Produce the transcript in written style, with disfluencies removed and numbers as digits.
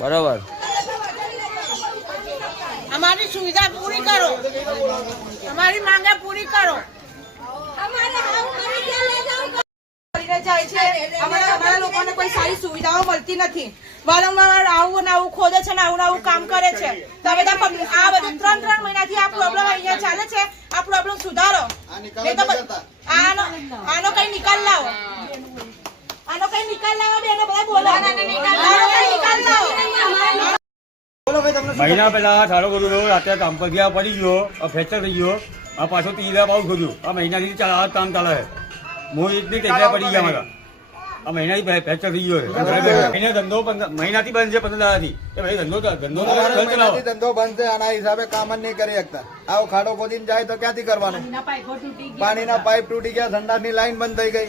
બરાબર हमारी सुविधा पूरी करो, हमारी मांगे पूरी करो। અમારા લોકોને કોઈ સારી સુવિધાઓ મળતી નથી. વારંવાર આવું ને આવું ખોદે છે ને આવું કામ કરે છે. તમે તો આ બધું 3 મહિનાથી આ પ્રોબ્લેમ અહીંયા ચાલે છે. આ પ્રોબ્લેમ સુધારો. આનો કઈ નિકાલ લાવો, આનો કઈ નિકાલ લાવો. બેનો બધા બોલો, આનો કઈ નિકાલ લાવો. મહિના પહેલા સારો કરું હતો, રાતે કામ પર ગયા, પડી ગયો, ફ્રેક્ચર થઈ ગયો. આ પાછો 3 પાઉસ કર્યું. આ મહિનાથી કામ ચાલે છે. હું એટલી ટેકરા પડી ગયા મારા. આ મહિનાથી ફ્રેક્ચર થઈ ગયો છે. ધંધો મહિનાથી બંધ છે 15 દાડાથી. ધંધો બંધ છે. આના હિસાબે કામ જ નહીં કરી શકતા. આવો ખાડો ખોદીને જાય તો ક્યાંથી કરવાનું? પાણીના પાઇપ તૂટી ગયા, સંડાસની લાઈન બંધ થઈ ગઈ.